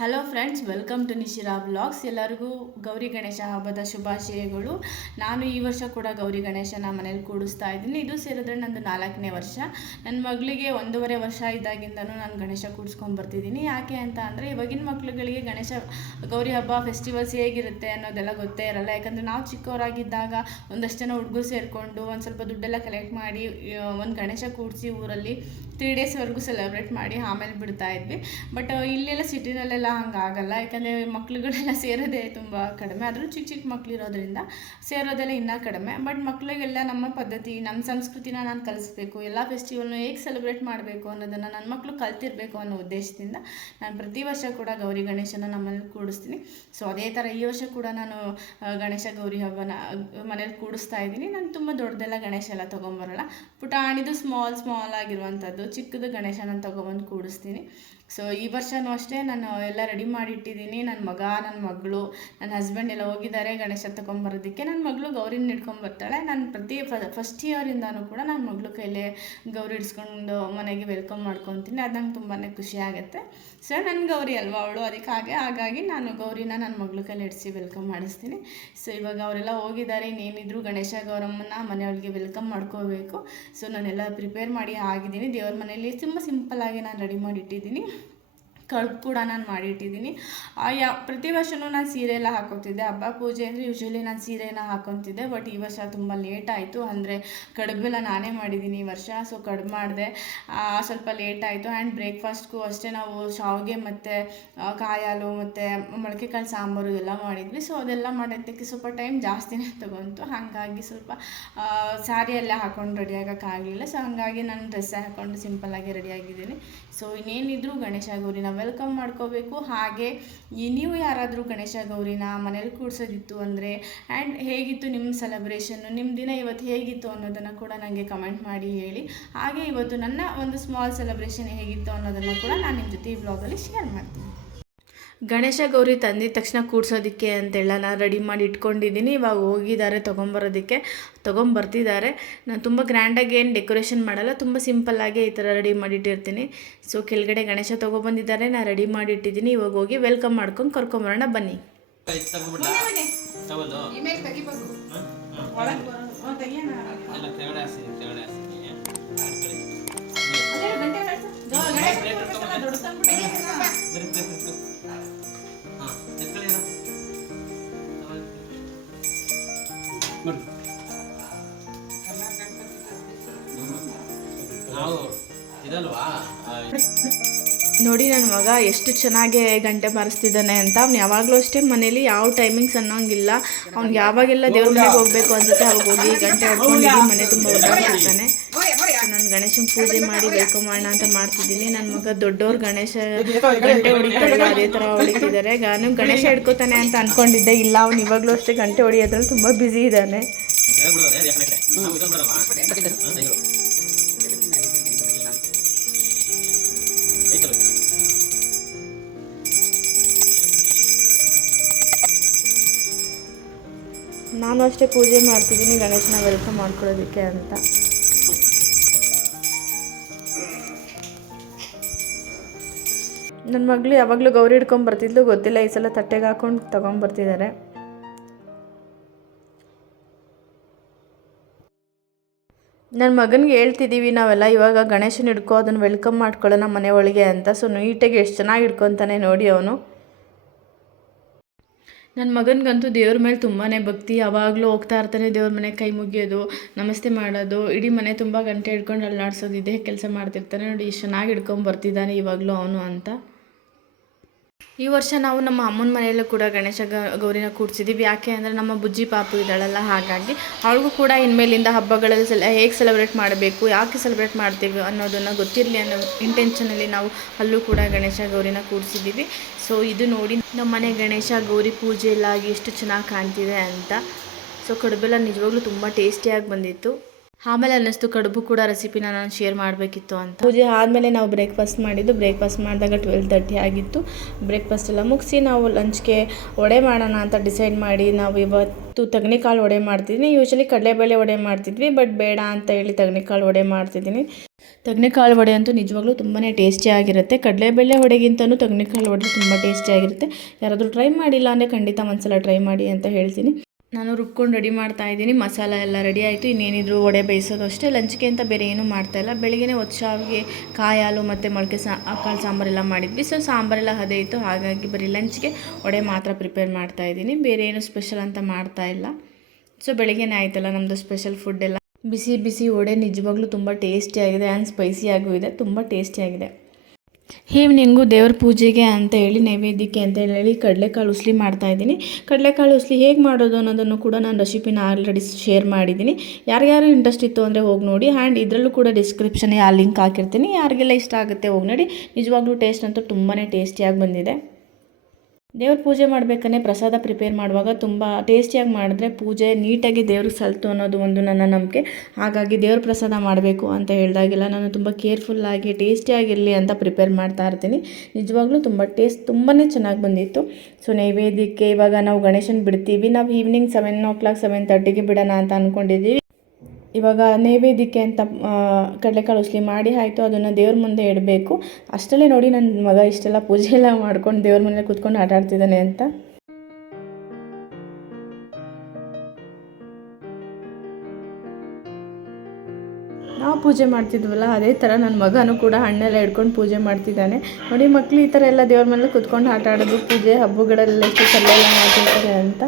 Hello friends, welcome to Nishira vlogs. ಎಲ್ಲರಿಗೂ ಗೌರಿ ಗಣೇಶ ಹಬ್ಬದ ಶುಭಾಶಯಗಳು. ನಾನು ಈ ವರ್ಷ ಕೂಡ ಗೌರಿ ಗಣೇಶನ ಮನೇಲಿ ಕೂಡಿಸ್ತಾ ಇದ್ದೀನಿ. ಇದು ಸೇರಿದ್ರೆ ನಂದು 4ನೇ ವರ್ಷ. ನನ್ನ ಮಗಳಿಗೆ 1.5 ವರ್ಷ ಇದ್ದಾಗಿಂದನೂ ನಾನು ಗಣೇಶ ಕೂಡಿಸ್ಕೊಂಡು ಬರ್ತಿದ್ದೀನಿ. ಯಾಕೆ ಅಂತ ಅಂದರೆ, ಇವಾಗಿನ ಮಕ್ಳುಗಳಿಗೆ ಗೌರಿ ಹಬ್ಬ ಫೆಸ್ಟಿವಲ್ಸ್ ಹೇಗಿರುತ್ತೆ ಅನ್ನೋದೆಲ್ಲ ಗೊತ್ತೇ ಇರಲ್ಲ. ಯಾಕಂದರೆ ನಾವು ಚಿಕ್ಕವರಾಗಿದ್ದಾಗ ಒಂದಷ್ಟು ಜನ ಹುಡುಗರು ಸೇರಿಕೊಂಡು ಒಂದು ಸ್ವಲ್ಪ ದುಡ್ಡೆಲ್ಲ ಕಲೆಕ್ಟ್ ಮಾಡಿ ಒಂದು ಗಣೇಶ ಕೂಡಿಸಿ ಊರಲ್ಲಿ 3 ಡೇಸ್ವರೆಗೂ ಸೆಲೆಬ್ರೇಟ್ ಮಾಡಿ ಆಮೇಲೆ ಬಿಡ್ತಾ ಇದ್ವಿ. ಬಟ್ ಇಲ್ಲೆಲ್ಲ ಸಿಟಿನಲ್ಲೆಲ್ಲ ಹಂಗಾಗಲ್ಲ. ಯಾಕಂದರೆ ಮಕ್ಳುಗಳೆಲ್ಲ ಸೇರೋದೇ ತುಂಬ ಕಡಿಮೆ. ಆದರೂ ಚಿಕ್ಕ ಮಕ್ಳು ಇರೋದ್ರಿಂದ ಸೇರೋದೆಲ್ಲ ಇನ್ನೂ ಕಡಿಮೆ. ಬಟ್ ಮಕ್ಳಿಗೆಲ್ಲ ನಮ್ಮ ಪದ್ಧತಿ, ನಮ್ಮ ಸಂಸ್ಕೃತಿನ ನಾನು ಕಲಿಸ್ಬೇಕು, ಎಲ್ಲ ಫೆಸ್ಟಿವಲ್ನು ಹೇಗೆ ಸೆಲೆಬ್ರೇಟ್ ಮಾಡಬೇಕು ಅನ್ನೋದನ್ನು ನನ್ನ ಮಕ್ಕಳು ಕಲ್ತಿರಬೇಕು ಅನ್ನೋ ಉದ್ದೇಶದಿಂದ ನಾನು ಪ್ರತಿ ವರ್ಷ ಕೂಡ ಗೌರಿ ಗಣೇಶನ ನಮ್ಮಲ್ಲಿ ಕೂಡಿಸ್ತೀನಿ. ಸೊ ಅದೇ ಥರ ಈ ವರ್ಷ ಕೂಡ ನಾನು ಗಣೇಶ ಗೌರಿ ಹಬ್ಬನ ಮನೇಲಿ ಕೂಡಿಸ್ತಾ ಇದ್ದೀನಿ. ನಾನು ತುಂಬ ದೊಡ್ಡದೆಲ್ಲ ಗಣೇಶ ಎಲ್ಲ ತೊಗೊಂಬರಲ್ಲ. ಪುಟಾಣಿದು ಸ್ಮಾಲ್ ಆಗಿರುವಂಥದ್ದು ಚಿಕ್ಕದು ಗಣೇಶ ನಾನು ತೊಗೊಬಂದು ಕೂಡಿಸ್ತೀನಿ. ಸೊ ಈ ವರ್ಷವೂ ಅಷ್ಟೇ ನಾನು ಎಲ್ಲ ರೆಡಿ ಮಾಡಿಟ್ಟಿದ್ದೀನಿ. ನನ್ನ ಮಗ, ನನ್ನ ಮಗಳು, ನನ್ನ ಹಸ್ಬೆಂಡ್ ಎಲ್ಲ ಹೋಗಿದ್ದಾರೆ ಗಣೇಶ ತೊಗೊಂಬರೋದಕ್ಕೆ. ನನ್ನ ಮಗಳು ಗೌರಿನ ಹಿಡ್ಕೊಂಬರ್ತಾಳೆ. ನಾನು ಫಸ್ಟ್ ಇಯರಿಂದನೂ ಕೂಡ ನನ್ನ ಮಗಳು ಕೈಲೇ ಗೌರಿ ಹಿಡ್ಸ್ಕೊಂಡು ಮನೆಗೆ ವೆಲ್ಕಮ್ ಮಾಡ್ಕೊತೀನಿ. ಅದು ನಂಗೆ ತುಂಬಾ ಖುಷಿ ಆಗುತ್ತೆ. ಸೊ ನನ್ನ ಗೌರಿ ಅಲ್ವಾ ಅವಳು, ಹಾಗಾಗಿ ನಾನು ಗೌರಿನ ನನ್ನ ಮಗಳು ಕೈಲಿ ಹಿಡಿಸಿ ವೆಲ್ಕಮ್ ಮಾಡಿಸ್ತೀನಿ. ಸೊ ಇವಾಗ ಅವರೆಲ್ಲ ಹೋಗಿದ್ದಾರೆ. ಇನ್ನೇನಿದ್ರು ಗಣೇಶ ಗೌರಮ್ಮನ ಮನೆಯೊಳಗೆ ವೆಲ್ಕಮ್ ಮಾಡ್ಕೋಬೇಕು. ಸೊ ನಾನೆಲ್ಲ ಪ್ರಿಪೇರ್ ಮಾಡಿ ಆಗಿದ್ದೀನಿ. ದೇವ್ರ ಮನೆಯಲ್ಲಿ ತುಂಬ ಸಿಂಪಲ್ಲಾಗಿ ನಾನು ರೆಡಿ ಮಾಡಿಟ್ಟಿದ್ದೀನಿ. ಕಡುಬು ಕೂಡ ನಾನು ಮಾಡಿಟ್ಟಿದ್ದೀನಿ. ಪ್ರತಿ ವರ್ಷವೂ ನಾನು ಸೀರೆ ಎಲ್ಲ ಹಾಕೋತಿದ್ದೆ. ಹಬ್ಬ ಪೂಜೆ ಅಂದರೆ ಯೂಶ್ವಲಿ ನಾನು ಸೀರೆನ ಹಾಕೊತಿದ್ದೆ. ಬಟ್ ಈ ವರ್ಷ ತುಂಬ ಲೇಟ್ ಆಯಿತು. ಅಂದರೆ ಕಡುಬೆಲ್ಲ ನಾನೇ ಮಾಡಿದ್ದೀನಿ ಈ ವರ್ಷ. ಸೊ ಕಡುಬು ಮಾಡಿದೆ, ಸ್ವಲ್ಪ ಲೇಟ್ ಆಯಿತು. ಆ್ಯಂಡ್ ಬ್ರೇಕ್ಫಾಸ್ಟ್ಗೂ ಅಷ್ಟೇ ನಾವು ಶಾವಿಗೆ ಮತ್ತು ಕಾಯಿ ಹಾಲು ಮತ್ತು ಮೊಳಕೆ ಕಾಳು ಸಾಂಬಾರು ಎಲ್ಲ ಮಾಡಿದ್ವಿ. ಸೊ ಅದೆಲ್ಲ ಮಾಡೋದಕ್ಕೆ ಸ್ವಲ್ಪ ಟೈಮ್ ಜಾಸ್ತಿನೇ ತೊಗೊಂತು. ಹಾಗಾಗಿ ಸ್ವಲ್ಪ ಸ್ಯಾರಿ ಎಲ್ಲ ಹಾಕ್ಕೊಂಡು ರೆಡಿ ಆಗೋಕ್ಕಾಗಲಿಲ್ಲ. ಸೊ ಹಾಗಾಗಿ ನಾನು ಡ್ರೆಸ್ಸೇ ಹಾಕ್ಕೊಂಡು ಸಿಂಪಲ್ಲಾಗಿ ರೆಡಿಯಾಗಿದ್ದೀನಿ. ಸೊ ಇನ್ನೇನಿದ್ರು ಗಣೇಶ ಗೌರಿನ ವೆಲ್ಕಮ್ ಮಾಡ್ಕೋಬೇಕು. ಹಾಗೆ ನೀವು ಯಾರಾದರೂ ಗಣೇಶ ಗೌರಿನ ಮನೇಲಿ ಕೂಡಿಸೋದಿತ್ತು ಅಂದರೆ, ಆ್ಯಂಡ್ ಹೇಗಿತ್ತು ನಿಮ್ಮ ಸೆಲೆಬ್ರೇಷನ್ನು, ನಿಮ್ಮ ದಿನ ಇವತ್ತು ಹೇಗಿತ್ತು ಅನ್ನೋದನ್ನು ಕೂಡ ನನಗೆ ಕಮೆಂಟ್ ಮಾಡಿ ಹೇಳಿ. ಹಾಗೆ ಇವತ್ತು ನನ್ನ ಒಂದು ಸ್ಮಾಲ್ ಸೆಲೆಬ್ರೇಷನ್ ಹೇಗಿತ್ತು ಅನ್ನೋದನ್ನು ಕೂಡ ನಾನು ನಿಮ್ಮ ಜೊತೆ ಈ ವ್ಲಾಗಲ್ಲಿ ಶೇರ್ ಮಾಡ್ತೀನಿ. ಗಣೇಶ ಗೌರಿ ತಂದಿದ ತಕ್ಷಣ ಕೂಡ್ಸೋದಕ್ಕೆ ಅಂತೆಲ್ಲ ನಾನು ರೆಡಿ ಮಾಡಿ ಇಟ್ಕೊಂಡಿದ್ದೀನಿ. ಇವಾಗ ಹೋಗಿದ್ದಾರೆ ತೊಗೊಂಬರ್ತಿದ್ದಾರೆ. ನಾನು ತುಂಬ ಗ್ರ್ಯಾಂಡಾಗಿ ಏನು ಡೆಕೋರೇಷನ್ ಮಾಡಲ್ಲ, ತುಂಬ ಸಿಂಪಲ್ಲಾಗಿ ಈ ಥರ ರೆಡಿ ಮಾಡಿಟ್ಟಿರ್ತೀನಿ. ಸೊ ಕೆಳಗಡೆ ಗಣೇಶ ತೊಗೊಬಂದಿದ್ದಾರೆ, ನಾನು ರೆಡಿ ಮಾಡಿಟ್ಟಿದ್ದೀನಿ. ಇವಾಗ ಹೋಗಿ ವೆಲ್ಕಮ್ ಮಾಡ್ಕೊಂಡು ಕರ್ಕೊಂಬರೋಣ ಬನ್ನಿ. ನೋಡಿ ನನ್ನ ಮಗ ಎಷ್ಟು ಚೆನ್ನಾಗಿ ಗಂಟೆ ಬಾರಿಸ್ತಿದ್ದಾನೆ ಅಂತ. ಅವ್ನು ಯಾವಾಗಲೂ ಅಷ್ಟೇ ಮನೇಲಿ ಯಾವ ಟೈಮಿಂಗ್ಸ್ ಅನ್ನೋಂಗಿಲ್ಲ. ಅವ್ನಿಗೆ ಯಾವಾಗೆಲ್ಲ ದೇವ್ರ ಮನೆಗೆ ಹೋಗಬೇಕು ಅನ್ಸುತ್ತೆ ಅವಾಗ ಹೋಗಿ ಗಂಟೆ ಹೊಡ್ಕೊಂಡಿದ್ದು ಮನೆ ತುಂಬ ಓಡಾಡ್ತಿರ್ತಾನೆ. ನಾನು ಗಣೇಶನ ಪೂಜೆ ಮಾಡಿ ವೆಲ್ಕಮ್ ಮಾಡೋಣ ಅಂತ ಮಾಡ್ತಿದ್ದೀನಿ. ನನ್ನ ಮಗ ದೊಡ್ಡವ್ರು ಗಣೇಶ ಗಂಟೆ ಹೊಡಿತಾರಲ್ಲ ಅದೇ ಥರ ಹೊಡಿತಿದ್ದಾರೆ. ನಾನು ಗಣೇಶ ಹಿಡ್ಕೋತಾನೆ ಅಂತ ಅಂದ್ಕೊಂಡಿದ್ದೆ. ಇಲ್ಲ, ಅವ್ನು ಇವಾಗಲೂ ಅಷ್ಟೇ ಗಂಟೆ ಹೊಡಿಯೋದ್ರಲ್ಲಿ ತುಂಬ ಬ್ಯುಸಿ ಇದ್ದಾನೆ. ನಾನು ಅಷ್ಟೇ ಪೂಜೆ ಮಾಡ್ತಿದ್ದೀನಿ ಗಣೇಶನ ವೆಲ್ಕಮ್ ಮಾಡ್ಕೊಳ್ಳೋದಕ್ಕೆ ಅಂತ. ನನ್ನ ಮಗಳು ಯಾವಾಗಲೂ ಗೌರಿ ಹಿಡ್ಕೊಂಬರ್ತಿದ್ಲು, ಗೊತ್ತಿಲ್ಲ ಈ ಸಲ ತಟ್ಟೆಗೆ ಹಾಕೊಂಡು ತೊಗೊಂಬರ್ತಿದ್ದಾರೆ. ನನ್ನ ಮಗನಿಗೆ ಹೇಳ್ತಿದ್ದೀವಿ ನಾವೆಲ್ಲ, ಇವಾಗ ಗಣೇಶನ ಹಿಡ್ಕೊ, ಅದನ್ನು ವೆಲ್ಕಮ್ ಮಾಡ್ಕೊಳ್ಳೋಣ ಮನೆ ಒಳಗೆ ಅಂತ. ಸೊ ನೀಟಾಗಿ ಎಷ್ಟು ಚೆನ್ನಾಗಿ ಹಿಡ್ಕೊತಾನೆ ನೋಡಿ ಅವನು. ನನ್ನ ಮಗನಿಗಂತೂ ದೇವ್ರ ಮೇಲೆ ತುಂಬಾ ಭಕ್ತಿ. ಯಾವಾಗಲೂ ಹೋಗ್ತಾ ಇರ್ತಾನೆ ದೇವ್ರ ಮನೆಗೆ ಕೈ ಮುಗಿಯೋದು, ನಮಸ್ತೆ ಮಾಡೋದು, ಇಡೀ ಮನೆ ತುಂಬ ಗಂಟೆ ಹಿಡ್ಕೊಂಡು ಅಲ್ಲಾಡ್ಸೋದು, ಇದೇ ಕೆಲಸ ಮಾಡ್ತಿರ್ತಾನೆ. ನೋಡಿ ಎಷ್ಟು ಚೆನ್ನಾಗಿ ಹಿಡ್ಕೊಂಬರ್ತಿದ್ದಾನೆ ಇವಾಗಲೂ ಅವನು ಅಂತ. ಈ ವರ್ಷ ನಾವು ನಮ್ಮ ಅಮ್ಮನ ಮನೆಯಲ್ಲೂ ಕೂಡ ಗಣೇಶ ಗೌರಿನ ಕೂಡಿಸಿದ್ದೀವಿ. ಯಾಕೆ ಅಂದರೆ ನಮ್ಮ ಬುಜ್ಜಿ ಪಾಪು ಇದ್ದಾಳಲ್ಲ, ಹಾಗಾಗಿ ಅವಳಿಗೂ ಕೂಡ ಇನ್ಮೇಲಿಂದ ಹಬ್ಬಗಳಲ್ಲಿ ಹೇಗೆ ಸೆಲೆಬ್ರೇಟ್ ಮಾಡಬೇಕು, ಯಾಕೆ ಸೆಲೆಬ್ರೇಟ್ ಮಾಡ್ತೀವಿ ಅನ್ನೋದನ್ನು ಗೊತ್ತಿರಲಿ ಅನ್ನೋ ಇಂಟೆನ್ಷನಲ್ಲಿ ನಾವು ಅಲ್ಲೂ ಕೂಡ ಗಣೇಶ ಗೌರಿನ ಕೂಡಿಸಿದ್ದೀವಿ. ಸೊ ಇದು ನೋಡಿ ನಮ್ಮ ಮನೆ ಗಣೇಶ ಗೌರಿ ಪೂಜೆ ಎಲ್ಲ ಆಗಿ ಎಷ್ಟು ಚೆನ್ನಾಗಿ ಕಾಣ್ತಿದೆ ಅಂತ. ಸೊ ಕಡುಬೆಲ್ಲ ನಿಜವಾಗ್ಲೂ ತುಂಬ ಟೇಸ್ಟಿಯಾಗಿ ಬಂದಿತ್ತು. ಆಮೇಲೆ ಅನ್ನಿಸ್ತು ಕಡುಬು ಕೂಡ ರೆಸಿಪಿನ ನಾನು ಶೇರ್ ಮಾಡಬೇಕಿತ್ತು ಅಂತ. ಪೂಜೆ ಆದಮೇಲೆ ನಾವು ಬ್ರೇಕ್ಫಾಸ್ಟ್ ಮಾಡಿದಾಗ 12:30 ಆಗಿತ್ತು. ಬ್ರೇಕ್ಫಾಸ್ಟ್ ಎಲ್ಲ ಮುಗಿಸಿ ನಾವು ಲಂಚ್ಗೆ ವಡೆ ಮಾಡೋಣ ಅಂತ ಡಿಸೈಡ್ ಮಾಡಿ ನಾವು ಇವತ್ತು ತಗಣಿಕಾಳು ವಡೆ ಮಾಡ್ತಿದ್ದೀನಿ. ಯೂಶ್ವಲಿ ಕಡಲೆಬೇಳೆ ವಡೆ ಮಾಡ್ತಿದ್ವಿ, ಬಟ್ ಬೇಡ ಅಂತ ಹೇಳಿ ತಗಣಿಕಾಳು ವಡೆ ಮಾಡ್ತಿದ್ದೀನಿ. ತೆಂಗಿನಕಾಳು ವಡೆ ಅಂತೂ ನಿಜವಾಗ್ಲೂ ತುಂಬಾ ಟೇಸ್ಟಿಯಾಗಿರುತ್ತೆ. ಕಡಲೆಬೇಳೆ ವಡೆಗಿಂತಲೂ ತೆಂಗಿನಕಾಳು ವಡೆ ತುಂಬ ಟೇಸ್ಟಿಯಾಗಿರುತ್ತೆ. ಯಾರಾದರೂ ಟ್ರೈ ಮಾಡಿಲ್ಲ ಅಂದರೆ ಖಂಡಿತ ಒಂದ್ಸಲ ಟ್ರೈ ಮಾಡಿ ಅಂತ ಹೇಳ್ತೀನಿ. ನಾನು ರುಬ್ಕೊಂಡು ರೆಡಿ ಮಾಡ್ತಾ ಇದ್ದೀನಿ. ಮಸಾಲ ಎಲ್ಲ ರೆಡಿ ಆಯಿತು. ಇನ್ನೇನಿದ್ರು ವಡೆ ಬೇಯಿಸೋದು ಅಷ್ಟೇ. ಲಂಚ್ಗೆ ಅಂತ ಬೇರೆ ಏನೂ ಮಾಡ್ತಾಯಿಲ್ಲ. ಬೆಳಿಗ್ಗೆ ಒತ್ತು ಶಾವಿಗೆ, ಕಾಯಿ ಹಾಲು ಮತ್ತು ಮೊಳಕೆ ಕಾಳು ಸಾಂಬಾರೆಲ್ಲ ಮಾಡಿದ್ವಿ. ಸೊ ಸಾಂಬಾರೆಲ್ಲ ಅದೇ ಇತ್ತು, ಹಾಗಾಗಿ ಬರೀ ಲಂಚ್ಗೆ ವಡೆ ಮಾತ್ರ ಪ್ರಿಪೇರ್ ಮಾಡ್ತಾಯಿದ್ದೀನಿ. ಬೇರೆ ಏನು ಸ್ಪೆಷಲ್ ಅಂತ ಮಾಡ್ತಾಯಿಲ್ಲ. ಸೊ ಬೆಳಿಗ್ಗೆನೇ ಆಯಿತಲ್ಲ ನಮ್ಮದು ಸ್ಪೆಷಲ್ ಫುಡ್ ಎಲ್ಲ. ಬಿಸಿ ಬಿಸಿ ವಡೆ ನಿಜವಾಗ್ಲೂ ತುಂಬ ಟೇಸ್ಟಿಯಾಗಿದೆ ಆ್ಯಂಡ್ ಸ್ಪೈಸಿಯಾಗೂ ಇದೆ, ತುಂಬ ಟೇಸ್ಟಿಯಾಗಿದೆ. ಈವ್ನಿಂಗು ದೇವ್ರ ಪೂಜೆಗೆ ಅಂತ ಹೇಳಿ ನೈವೇದ್ಯಕ್ಕೆ ಅಂತ ಹೇಳಿ ಕಡಲೆಕಾಳು ಉಸ್ಲಿ ಮಾಡ್ತಾಯಿದ್ದೀನಿ. ಕಡಲೆಕಾಳು ಉಸ್ಲಿ ಹೇಗೆ ಮಾಡೋದು ಅನ್ನೋದನ್ನು ಕೂಡ ನಾನು ರೆಸಿಪಿನ ಆಲ್ರೆಡಿ ಶೇರ್ ಮಾಡಿದ್ದೀನಿ. ಯಾರ್ಯಾರು ಇಂಟ್ರೆಸ್ಟ್ ಇತ್ತು ಅಂದರೆ ಹೋಗಿ ನೋಡಿ. ಆ್ಯಂಡ್ ಇದರಲ್ಲೂ ಕೂಡ ಡಿಸ್ಕ್ರಿಪ್ಷನ್ಗೆ ಆ ಲಿಂಕ್ ಹಾಕಿರ್ತೀನಿ. ಯಾರಿಗೆಲ್ಲ ಇಷ್ಟ ಆಗುತ್ತೆ ಹೋಗಿ ನೋಡಿ. ನಿಜವಾಗ್ಲೂ ಟೇಸ್ಟ್ ಅಂತೂ ತುಂಬಾ ಟೇಸ್ಟಿಯಾಗಿ ಬಂದಿದೆ. ದೇವ್ರ ಪೂಜೆ ಮಾಡಬೇಕಂದ್ರೆ ಪ್ರಸಾದ ಪ್ರಿಪೇರ್ ಮಾಡುವಾಗ ತುಂಬ ಟೇಸ್ಟಿಯಾಗಿ ಮಾಡಿದ್ರೆ ಪೂಜೆ ನೀಟಾಗಿ ದೇವ್ರಿಗೆ ಸಲ್ತು ಅನ್ನೋದು ಒಂದು ನನ್ನ ನಂಬಿಕೆ. ಹಾಗಾಗಿ ದೇವ್ರ ಪ್ರಸಾದ ಮಾಡಬೇಕು ಅಂತ ಹೇಳಿದಾಗೆಲ್ಲ ನಾನು ತುಂಬ ಕೇರ್ಫುಲ್ಲಾಗಿ ಟೇಸ್ಟಿಯಾಗಿರಲಿ ಅಂತ ಪ್ರಿಪೇರ್ ಮಾಡ್ತಾ ಇರ್ತೀನಿ. ನಿಜವಾಗ್ಲೂ ತುಂಬಾ ಚೆನ್ನಾಗಿ ಬಂದಿತ್ತು. ಸೊ ನೈವೇದ್ಯಕ್ಕೆ ಇವಾಗ ನಾವು ಗಣೇಶನ ಬಿಡ್ತೀವಿ. ನಾವು ಈವ್ನಿಂಗ್ 7:00 7:30ಗೆ ಬಿಡೋಣ ಅಂತ ಅಂದ್ಕೊಂಡಿದ್ದೀವಿ. ಇವಾಗ ನೈವೇದ್ಯಕ್ಕೆ ಅಂತ ಕಡಲೆಕಾಳು ಉಸ್ಲಿ ಮಾಡಿ ಆಯಿತು, ಅದನ್ನು ದೇವ್ರ ಮುಂದೆ ಇಡಬೇಕು. ಅಷ್ಟರಲ್ಲೇ ನೋಡಿ ನನ್ನ ಮಗ ಇಷ್ಟೆಲ್ಲ ಪೂಜೆ ಎಲ್ಲ ಮಾಡ್ಕೊಂಡು ದೇವ್ರ ಮನೇಲಿ ಕೂತ್ಕೊಂಡು ಆಟ ಆಡ್ತಿದ್ದಾನೆ ಅಂತ. ನಾವು ಪೂಜೆ ಮಾಡ್ತಿದ್ವಲ್ಲ ಅದೇ ಥರ ನನ್ನ ಮಗನೂ ಕೂಡ ಹಣ್ಣೆಲ್ಲ ಹಿಡ್ಕೊಂಡು ಪೂಜೆ ಮಾಡ್ತಿದ್ದಾನೆ. ನೋಡಿ ಮಕ್ಕಳು ಈ ಥರ ಎಲ್ಲ ದೇವ್ರ ಮನೇಲಿ ಕೂತ್ಕೊಂಡು ಆಟ ಆಡೋದು, ಪೂಜೆ ಹಬ್ಬಗಳೆಲ್ಲ ಎಷ್ಟು ಕಲ್ಲೆಲ್ಲ ಮಾಡ್ತಿರ್ತಾರೆ ಅಂತ.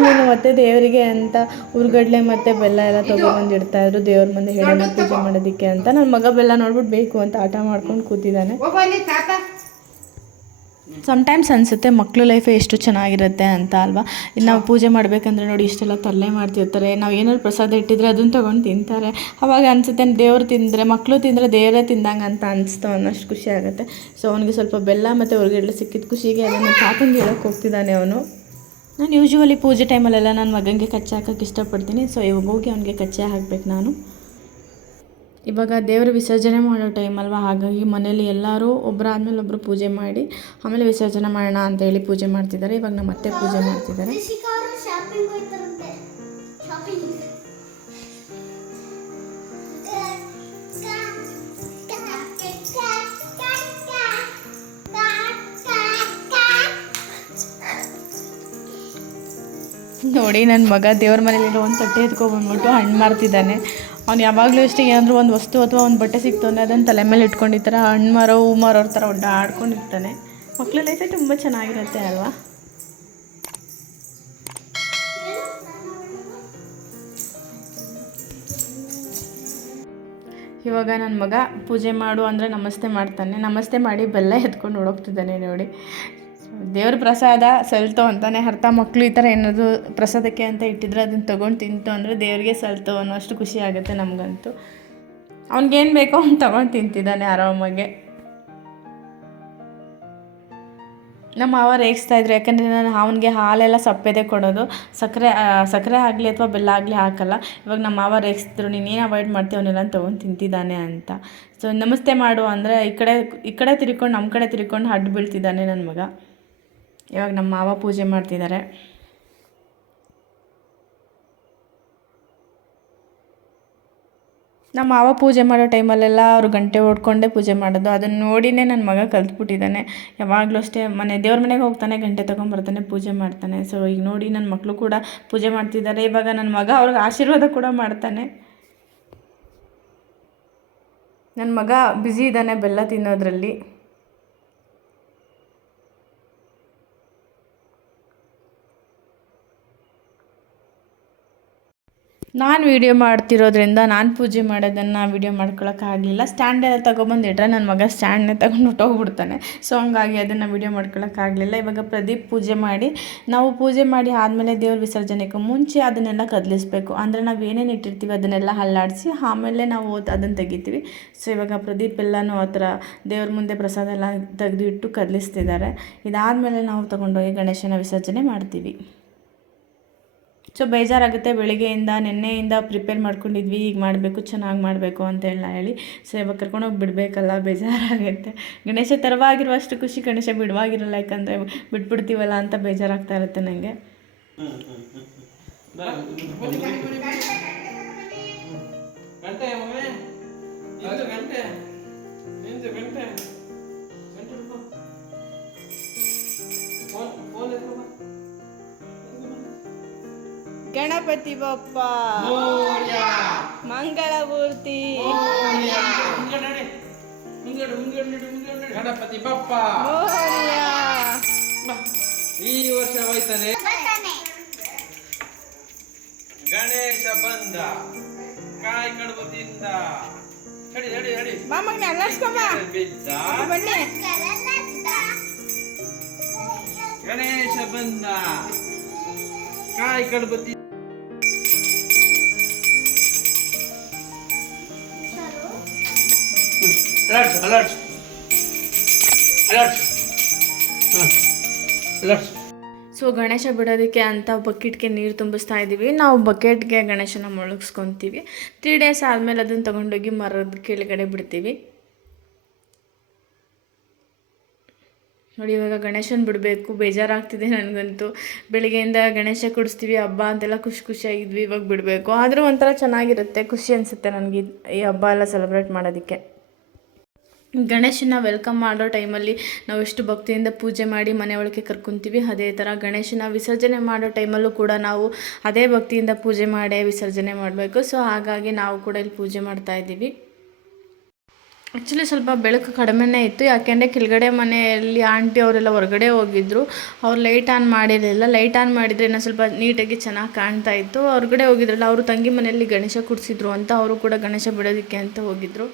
ಇವನು ಮತ್ತು ದೇವರಿಗೆ ಅಂತ ಹುರ್ಗಡ್ಲೆ ಮತ್ತು ಬೆಲ್ಲ ಎಲ್ಲ ತೊಗೊಬಂದು ಇಡ್ತಾಯಿದ್ರು ದೇವ್ರ ಮುಂದೆ ಹೇಳೋಣ ಪೂಜೆ ಮಾಡೋದಕ್ಕೆ ಅಂತ. ನನ್ನ ಮಗ ಬೆಲ್ಲ ನೋಡ್ಬಿಟ್ಟು ಬೇಕು ಅಂತ ಆಟ ಮಾಡ್ಕೊಂಡು ಕೂತಿದ್ದಾನೆ. ಸಮ್ಟೈಮ್ಸ್ ಅನಿಸುತ್ತೆ ಮಕ್ಕಳು ಲೈಫೇ ಎಷ್ಟು ಚೆನ್ನಾಗಿರುತ್ತೆ ಅಂತ ಅಲ್ವಾ. ನಾವು ಪೂಜೆ ಮಾಡಬೇಕಂದ್ರೆ ನೋಡಿ ಇಷ್ಟೆಲ್ಲ ತರಲೆ ಮಾಡ್ತಿರ್ತಾರೆ. ನಾವು ಏನಾದ್ರು ಪ್ರಸಾದ ಇಟ್ಟಿದ್ರೆ ಅದನ್ನು ತೊಗೊಂಡು ತಿಂತಾರೆ. ಅವಾಗ ಅನಿಸುತ್ತೆ ದೇವ್ರು ತಿಂದರೆ, ಮಕ್ಕಳು ತಿಂದರೆ ದೇವರೇ ತಿಂದಂಗೆ ಅಂತ ಅನಿಸ್ತು ಅನ್ನೋಷ್ಟು ಖುಷಿ ಆಗುತ್ತೆ. ಸೊ ಅವನಿಗೆ ಸ್ವಲ್ಪ ಬೆಲ್ಲ ಮತ್ತು ಹುರ್ಗಡ್ಲೆ ಸಿಕ್ಕಿದ ಖುಷಿಗೆ ಅದನ್ನು ತಾತಂಗೆ ಹೇಳೋಕ್ಕೆ ಹೋಗ್ತಿದ್ದಾನೆ ಅವನು. ನಾನು ಯೂಶ್ವಲಿ ಪೂಜೆ ಟೈಮಲ್ಲೆಲ್ಲ ನನ್ನ ಮಗನಿಗೆ ಕಚ್ಚೆ ಹಾಕೋಕ್ಕೆ ಇಷ್ಟಪಡ್ತೀನಿ. ಸೊ ಇವಾಗ ಹೋಗಿ ಅವನಿಗೆ ಕಚ್ಚೆ ಹಾಕಬೇಕು ನಾನು. ಇವಾಗ ದೇವರ ವಿಸರ್ಜನೆ ಮಾಡೋ ಟೈಮ್ ಅಲ್ವಾ, ಹಾಗಾಗಿ ಮನೇಲಿ ಎಲ್ಲರೂ ಒಬ್ಬರಾದ್ಮೇಲೆ ಒಬ್ಬರು ಪೂಜೆ ಮಾಡಿ ಆಮೇಲೆ ವಿಸರ್ಜನೆ ಮಾಡೋಣ ಅಂತೇಳಿ ಪೂಜೆ ಮಾಡ್ತಿದ್ದಾರೆ. ಇವಾಗ ನಮ್ಮ ಅತ್ತೆ ಪೂಜೆ ಮಾಡ್ತಿದ್ದಾರೆ. ನೋಡಿ ನನ್ನ ಮಗ ದೇವ್ರ ಮನೇಲಿರೋ ಒಂದು ತಟ್ಟೆ ಎತ್ಕೊಬಂದ್ಬಿಟ್ಟು ಹಣ್ಣು ಮಾರ್ತಿದ್ದಾನೆ. ಅವ್ನು ಯಾವಾಗಲೂ ಅಷ್ಟೇ ಏನಾದರೂ ಒಂದು ವಸ್ತು ಅಥವಾ ಒಂದು ಬಟ್ಟೆ ಸಿಕ್ತು ಅಂದರೆ ಅದನ್ನು ತಲೆ ಮೇಲೆ ಇಟ್ಕೊಂಡು ಈ ಥರ ಹಣ್ಣು ಮಾರೋ ಹೂ ಮಾರೋರ ಥರ ಆಡ್ಕೊಂಡಿರ್ತಾನೆ. ಮಕ್ಕಳ ಲೈಫೇ ತುಂಬ ಚೆನ್ನಾಗಿರುತ್ತೆ ಅಲ್ವಾ. ಇವಾಗ ನನ್ನ ಮಗ ಪೂಜೆ ಮಾಡು ಅಂದರೆ ನಮಸ್ತೆ ಮಾಡ್ತಾನೆ. ನಮಸ್ತೆ ಮಾಡಿ ಬೆಲ್ಲ ಎತ್ಕೊಂಡು ಓಡೋಗ್ತಿದ್ದಾನೆ ನೋಡಿ. ದೇವ್ರ ಪ್ರಸಾದ ಸಲ್ತು ಅಂತಾನೆ ಅರ್ಥ. ಮಕ್ಕಳು ಈ ಥರ ಏನಾದರೂ ಪ್ರಸಾದಕ್ಕೆ ಅಂತ ಇಟ್ಟಿದ್ರೆ ಅದನ್ನು ತೊಗೊಂಡು ತಿಂತು ಅಂದರೆ ದೇವ್ರಿಗೆ ಸಲ್ತು ಅನ್ನೋ ಅಷ್ಟು ಖುಷಿ ಆಗುತ್ತೆ ನಮಗಂತೂ. ಅವ್ನಿಗೇನು ಬೇಕೋ ಅವ್ನು ತೊಗೊಂಡು ತಿಂತಿದ್ದಾನೆ ಆರಾಮಾಗೆ. ನಮ್ಮ ಮಾವ ರೇಗಿಸ್ತಾಯಿದ್ರು, ಯಾಕಂದರೆ ನಾನು ಅವನಿಗೆ ಹಾಲೆಲ್ಲ ಸಪ್ಪೆದೆ ಕೊಡೋದು. ಸಕ್ಕರೆ ಆಗಲಿ ಅಥವಾ ಬೆಲ್ಲ ಆಗಲಿ ಹಾಕಲ್ಲ. ಇವಾಗ ನಮ್ಮ ಮಾವ ರೇಗಿಸ್ತಿದ್ರು, ನೀನೇನು ಅವಾಯ್ಡ್ ಮಾಡ್ತೀವಿ ಅವನ್ನೆಲ್ಲ ತೊಗೊಂಡು ತಿಂತಿದ್ದಾನೆ ಅಂತ. ಸೊ ನಮಸ್ತೆ ಮಾಡು ಅಂದರೆ ಈ ಕಡೆ ತಿರ್ಕೊಂಡು ನಮ್ಮ ಕಡೆ ತಿರ್ಕೊಂಡು ಅಡ್ಡು ಬೀಳ್ತಿದ್ದಾನೆ ನನ್ನ ಮಗ. ಇವಾಗ ನಮ್ಮ ಮಾವ ಪೂಜೆ ಮಾಡ್ತಿದ್ದಾರೆ. ನಮ್ಮ ಮಾವ ಪೂಜೆ ಮಾಡೋ ಟೈಮಲ್ಲೆಲ್ಲ ಅವರು ಗಂಟೆ ಹೊಡ್ಕೊಂಡೇ ಪೂಜೆ ಮಾಡೋದು. ಅದನ್ನು ನೋಡಿನೇ ನನ್ನ ಮಗ ಕಲ್ತ್ಬಿಟ್ಟಿದ್ದಾನೆ. ಯಾವಾಗಲೂ ಅಷ್ಟೇ ದೇವ್ರ ಮನೆಗೆ ಹೋಗ್ತಾನೆ, ಗಂಟೆ ತೊಗೊಂಬರ್ತಾನೆ, ಪೂಜೆ ಮಾಡ್ತಾನೆ. ಸೊ ಈಗ ನೋಡಿ ನನ್ನ ಮಕ್ಕಳು ಕೂಡ ಪೂಜೆ ಮಾಡ್ತಿದ್ದಾರೆ. ಇವಾಗ ನನ್ನ ಮಗ ಅವ್ರಿಗೆ ಆಶೀರ್ವಾದ ಕೂಡ ಮಾಡ್ತಾನೆ. ನನ್ನ ಮಗ ಬ್ಯುಸಿ ಇದ್ದಾನೆ ಬೆಲ್ಲ ತಿನ್ನೋದ್ರಲ್ಲಿ. ನಾನು ವೀಡಿಯೋ ಮಾಡ್ತಿರೋದ್ರಿಂದ ನಾನು ಪೂಜೆ ಮಾಡೋದನ್ನು ವೀಡಿಯೋ ಮಾಡ್ಕೊಳಕ್ಕಾಗಲಿಲ್ಲ. ಸ್ಟ್ಯಾಂಡೆಲ್ಲ ತೊಗೊಬಂದಿಟ್ರೆ ನನ್ನ ಮಗ ಸ್ಟ್ಯಾಂಡ್ನೇ ತಗೊಂಡು ಹೊಟ್ಟೋಗ್ಬಿಡ್ತಾನೆ. ಸೊ ಹಂಗಾಗಿ ಅದನ್ನು ವೀಡಿಯೋ ಮಾಡ್ಕೊಳಕ್ಕಾಗಲಿಲ್ಲ. ಇವಾಗ ಪ್ರದೀಪ್ ಪೂಜೆ ಮಾಡಿ, ನಾವು ಪೂಜೆ ಮಾಡಿ ಆದಮೇಲೆ ದೇವ್ರ ವಿಸರ್ಜನೆಗೆ ಮುಂಚೆ ಅದನ್ನೆಲ್ಲ ಕದಲಿಸ್ಬೇಕು. ಅಂದರೆ ನಾವು ಏನೇನು ಇಟ್ಟಿರ್ತೀವಿ ಅದನ್ನೆಲ್ಲ ಹಲ್ಲಾಡಿಸಿ ಆಮೇಲೆ ನಾವು ಅದನ್ನು ತೆಗಿತೀವಿ. ಸೊ ಇವಾಗ ಪ್ರದೀಪ್ ಎಲ್ಲನೂ ಆ ಥರ ದೇವ್ರ ಮುಂದೆ ಪ್ರಸಾದ ಎಲ್ಲ ತೆಗೆದು ಇಟ್ಟು ಕದಲಿಸ್ತಿದ್ದಾರೆ. ಇದಾದಮೇಲೆ ನಾವು ತೊಗೊಂಡೋಗಿ ಗಣೇಶನ ವಿಸರ್ಜನೆ ಮಾಡ್ತೀವಿ. ಸೊ ಬೇಜಾರಾಗುತ್ತೆ. ನಿನ್ನೆಯಿಂದ ಪ್ರಿಪೇರ್ ಮಾಡ್ಕೊಂಡಿದ್ವಿ, ಈಗ ಮಾಡಬೇಕು, ಚೆನ್ನಾಗಿ ಮಾಡಬೇಕು ಅಂತೆಲ್ಲ ಹೇಳಿ. ಸೊ ಇವಾಗ ಕರ್ಕೊಂಡೋಗಿ ಬಿಡಬೇಕಲ್ಲ, ಬೇಜಾರಾಗುತ್ತೆ. ಗಣೇಶ ತರವಾಗಿರುವಷ್ಟು ಖುಷಿ ಗಣೇಶ ಬಿಡುವಾಗಿರಲ್ಲ, ಯಾಕಂದರೆ ಬಿಟ್ಬಿಡ್ತೀವಲ್ಲ ಅಂತ ಬೇಜಾರಾಗ್ತಾ ಇರುತ್ತೆ ನನಗೆ. ಗಂಟೆ ಮಗನೇ ನಿಂದು ಗಂಟೆ ನಿಂದು ಗಂಟೆ ಫೋನ್ ಗಣಪತಿ ಬಪ್ಪ ಮಂಗಳಮೂರ್ತಿ ಗಣಪತಿ ಬಪ್ಪ ಈ ವರ್ಷ ಹೋಯ್ತಾನೆ ಗಣೇಶ ಬಂದ ಕಾಯಿ ಕಡುಬು ತಿಂದ ಬಿದ್ದ ಗಣೇಶ ಬಂದ ಕಾಯಿ ಕಡುಬು ತಿಂದ ಅಲರ್ಟ್ ಸೊ ಗಣೇಶ ಬಿಡೋದಕ್ಕೆ ಅಂತ ಬಕೆಟ್ಗೆ ನೀರು ತುಂಬಿಸ್ತಾ ಇದ್ದೀವಿ. ನಾವು ಬಕೆಟ್ಗೆ ಗಣೇಶನ ಮುಳುಗಿಸ್ಕೊತೀವಿ. 3 ಡೇಸ್ ಆದಮೇಲೆ ಅದನ್ನು ತೊಗೊಂಡೋಗಿ ಮರದ ಕೆಳಗಡೆ ಬಿಡ್ತೀವಿ. ನೋಡಿ ಇವಾಗ ಗಣೇಶನ ಬಿಡಬೇಕು. ಬೇಜಾರಾಗ್ತಿದೆ ನನಗಂತೂ. ಬೆಳಿಗ್ಗೆಯಿಂದ ಗಣೇಶ ಕೂಡಿಸ್ತೀವಿ ಹಬ್ಬ ಅಂತೆಲ್ಲ ಖುಷಿಯಾಗಿದ್ವಿ. ಇವಾಗ ಬಿಡಬೇಕು. ಆದರೂ ಒಂಥರ ಚೆನ್ನಾಗಿರುತ್ತೆ, ಖುಷಿ ಅನಿಸುತ್ತೆ ನನಗೆ ಈ ಹಬ್ಬ ಎಲ್ಲ ಸೆಲೆಬ್ರೇಟ್ ಮಾಡೋದಕ್ಕೆ. ಗಣೇಶನ ವೆಲ್ಕಮ್ ಮಾಡೋ ಟೈಮಲ್ಲಿ ನಾವು ಎಷ್ಟು ಭಕ್ತಿಯಿಂದ ಪೂಜೆ ಮಾಡಿ ಮನೆ ಒಳಗೆ ಕರ್ಕೊತೀವಿ, ಅದೇ ಥರ ಗಣೇಶನ ವಿಸರ್ಜನೆ ಮಾಡೋ ಟೈಮಲ್ಲೂ ಕೂಡ ನಾವು ಅದೇ ಭಕ್ತಿಯಿಂದ ಪೂಜೆ ಮಾಡೇ ವಿಸರ್ಜನೆ ಮಾಡಬೇಕು. ಸೊ ಹಾಗಾಗಿ ನಾವು ಕೂಡ ಇಲ್ಲಿ ಪೂಜೆ ಮಾಡ್ತಾಯಿದ್ದೀವಿ. ಆ್ಯಕ್ಚುಲಿ ಸ್ವಲ್ಪ ಬೆಳಕು ಕಡಿಮೆನೇ ಇತ್ತು, ಯಾಕೆಂದರೆ ಕೆಳಗಡೆ ಮನೆಯಲ್ಲಿ ಆಂಟಿ ಅವರೆಲ್ಲ ಹೊರಗಡೆ ಹೋಗಿದ್ದರು. ಅವ್ರು ಲೈಟ್ ಆನ್ ಮಾಡಿರಲಿಲ್ಲ. ಲೈಟ್ ಆನ್ ಮಾಡಿದರೆ ಇನ್ನೂ ಸ್ವಲ್ಪ ನೀಟಾಗಿ ಚೆನ್ನಾಗಿ ಕಾಣ್ತಾ ಇತ್ತು. ಹೊರಗಡೆ ಹೋಗಿದ್ರಲ್ಲ, ಅವರು ತಂಗಿ ಮನೆಯಲ್ಲಿ ಗಣೇಶ ಕೂಡಿಸಿದ್ರು ಅಂತ ಅವರು ಕೂಡ ಗಣೇಶ ಬಿಡೋದಕ್ಕೆ ಅಂತ ಹೋಗಿದ್ದರು.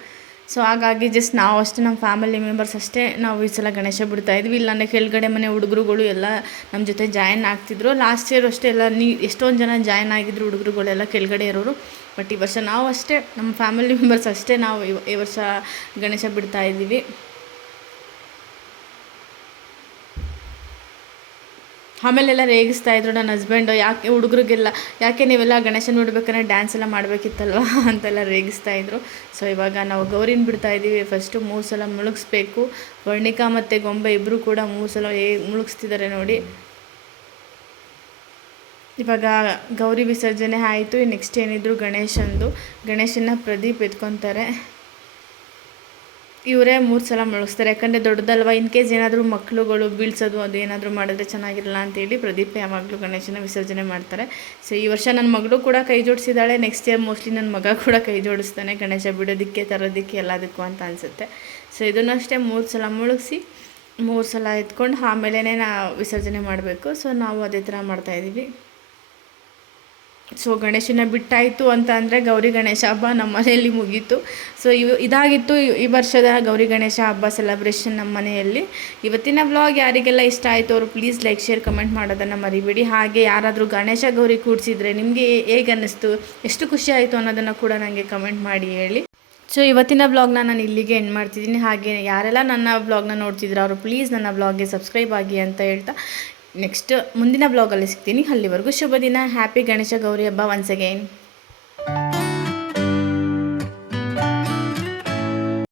ಸೊ ಹಾಗಾಗಿ ಜಸ್ಟ್ ನಾವು ಅಷ್ಟೇ, ನಮ್ಮ ಫ್ಯಾಮಿಲಿ ಮೆಂಬರ್ಸ್ ಅಷ್ಟೇ ನಾವು ಈ ಸಲ ಗಣೇಶ ಬಿಡ್ತಾಯಿದ್ವಿ. ಇಲ್ಲಾಂದರೆ ಕೆಳಗಡೆ ಮನೆ ಹುಡುಗರುಗಳು ಎಲ್ಲ ನಮ್ಮ ಜೊತೆ ಜಾಯಿನ್ ಆಗ್ತಿದ್ರು. ಲಾಸ್ಟ್ ಇಯರ್ ಅಷ್ಟೇ ಎಲ್ಲ ಎಷ್ಟೊಂದು ಜನ ಜಾಯಿನ್ ಆಗಿದ್ರು ಹುಡುಗರುಗಳೆಲ್ಲ ಕೆಳಗಡೆ ಇರೋರು. ಬಟ್ ಈ ವರ್ಷ ನಾವು ಅಷ್ಟೇ, ನಮ್ಮ ಫ್ಯಾಮಿಲಿ ಮೆಂಬರ್ಸ್ ಅಷ್ಟೇ ನಾವು ಈ ವರ್ಷ ಗಣೇಶ ಬಿಡ್ತಾಯಿದ್ದೀವಿ. ಆಮೇಲೆಲ್ಲ ರೇಗಿಸ್ತಾಯಿದ್ರು ನನ್ನ ಹಸ್ಬೆಂಡು, ಯಾಕೆ ಹುಡುಗರಿಗೆಲ್ಲ ಯಾಕೆ ನೀವೆಲ್ಲ ಗಣೇಶನ ಬಿಡ್ಬೇಕಾದ್ರೆ ಡ್ಯಾನ್ಸ್ ಎಲ್ಲ ಮಾಡಬೇಕಿತ್ತಲ್ವ ಅಂತೆಲ್ಲ ರೇಗಿಸ್ತಾಯಿದ್ರು. ಸೊ ಇವಾಗ ನಾವು ಗೌರಿನ ಬಿಡ್ತಾಯಿದ್ದೀವಿ. ಫಸ್ಟು 3 ಸಲ ಮುಳುಗಿಸ್ಬೇಕು. ವರ್ಣಿಕಾ ಮತ್ತು ಗೊಂಬೆ ಇಬ್ಬರು ಕೂಡ 3 ಸಲ ಮುಳುಗಿಸ್ತಿದ್ದಾರೆ ನೋಡಿ. ಇವಾಗ ಗೌರಿ ವಿಸರ್ಜನೆ ಆಯಿತು. ನೆಕ್ಸ್ಟ್ ಏನಿದ್ರು ಗಣೇಶನ ಪ್ರದೀಪ್ ಎತ್ಕೊತಾರೆ. ಇವರೇ 3 ಸಲ ಮುಳುಗಿಸ್ತಾರೆ, ಯಾಕಂದರೆ ದೊಡ್ಡದಲ್ವ. ಇನ್ ಕೇಸ್ ಏನಾದರೂ ಮಕ್ಕಳುಗಳು ಬೀಳ್ಸೋದು ಅದು ಏನಾದರೂ ಮಾಡಿದ್ರೆ ಚೆನ್ನಾಗಿರಲ್ಲ ಅಂತೇಳಿ ಪ್ರದೀಪ್ ಯಾವಾಗಲೂ ಗಣೇಶನ ವಿಸರ್ಜನೆ ಮಾಡ್ತಾರೆ. ಸೊ ಈ ವರ್ಷ ನನ್ನ ಮಗಳು ಕೂಡ ಕೈ ಜೋಡಿಸಿದ್ದಾಳೆ. ನೆಕ್ಸ್ಟ್ ಇಯರ್ ಮೋಸ್ಟ್ಲಿ ನನ್ನ ಮಗ ಕೂಡ ಕೈ ಜೋಡಿಸ್ತಾನೆ ಗಣೇಶ ಬಿಡೋದಕ್ಕೆ, ತರೋದಕ್ಕೆ, ಎಲ್ಲದಕ್ಕೂ ಅಂತ ಅನಿಸುತ್ತೆ. ಸೊ ಇದನ್ನು ಅಷ್ಟೇ 3 ಸಲ ಮುಳುಗಿಸಿ 3 ಸಲ ಎತ್ಕೊಂಡು ಆಮೇಲೆ ವಿಸರ್ಜನೆ ಮಾಡಬೇಕು. ಸೊ ನಾವು ಅದೇ ಥರ ಮಾಡ್ತಾಯಿದ್ದೀವಿ. ಸೊ ಗಣೇಶನ ಬಿಟ್ಟಾಯಿತು ಅಂತ ಅಂದರೆ ಗೌರಿ ಗಣೇಶ ಹಬ್ಬ ನಮ್ಮ ಮನೆಯಲ್ಲಿ ಮುಗೀತು. ಸೊ ಇದಾಗಿತ್ತು ಈ ವರ್ಷದ ಗೌರಿ ಗಣೇಶ ಹಬ್ಬ ಸೆಲೆಬ್ರೇಷನ್ ನಮ್ಮ ಮನೆಯಲ್ಲಿ. ಇವತ್ತಿನ ವ್ಲಾಗ್ ಯಾರಿಗೆಲ್ಲ ಇಷ್ಟ ಆಯಿತು ಅವರು ಪ್ಲೀಸ್ ಲೈಕ್ ಶೇರ್ ಕಮೆಂಟ್ ಮಾಡೋದನ್ನು ಮರಿಬೇಡಿ. ಹಾಗೆ ಯಾರಾದರೂ ಗಣೇಶ ಗೌರಿ ಕೂಡಿಸಿದ್ರೆ ನಿಮಗೆ ಹೇಗೆ ಅನ್ನಿಸ್ತು, ಎಷ್ಟು ಖುಷಿ ಆಯಿತು ಅನ್ನೋದನ್ನು ಕೂಡ ನನಗೆ ಕಮೆಂಟ್ ಮಾಡಿ ಹೇಳಿ. ಸೊ ಇವತ್ತಿನ ವ್ಲಾಗ್ನ ನಾನು ಇಲ್ಲಿಗೆ ಎಂಡ್ ಮಾಡ್ತಿದ್ದೀನಿ. ಹಾಗೆ ಯಾರೆಲ್ಲ ನನ್ನ ವ್ಲಾಗ್ನ ನೋಡ್ತಿದ್ರು ಅವರು ಪ್ಲೀಸ್ ನನ್ನ ವ್ಲಾಗ್ಗೆ ಸಬ್ಸ್ಕ್ರೈಬ್ ಆಗಿ ಅಂತ ಹೇಳ್ತಾ ನೆಕ್ಸ್ಟ್ ಮುಂದಿನ ಬ್ಲಾಗಲ್ಲಿ ಸಿಗ್ತೀನಿ. ಅಲ್ಲಿವರೆಗೂ ಶುಭ ದಿನ. ಹ್ಯಾಪಿ ಗಣೇಶ ಗೌರಿ ಹಬ್ಬ ಒನ್ಸ್ ಅಗೈನ್.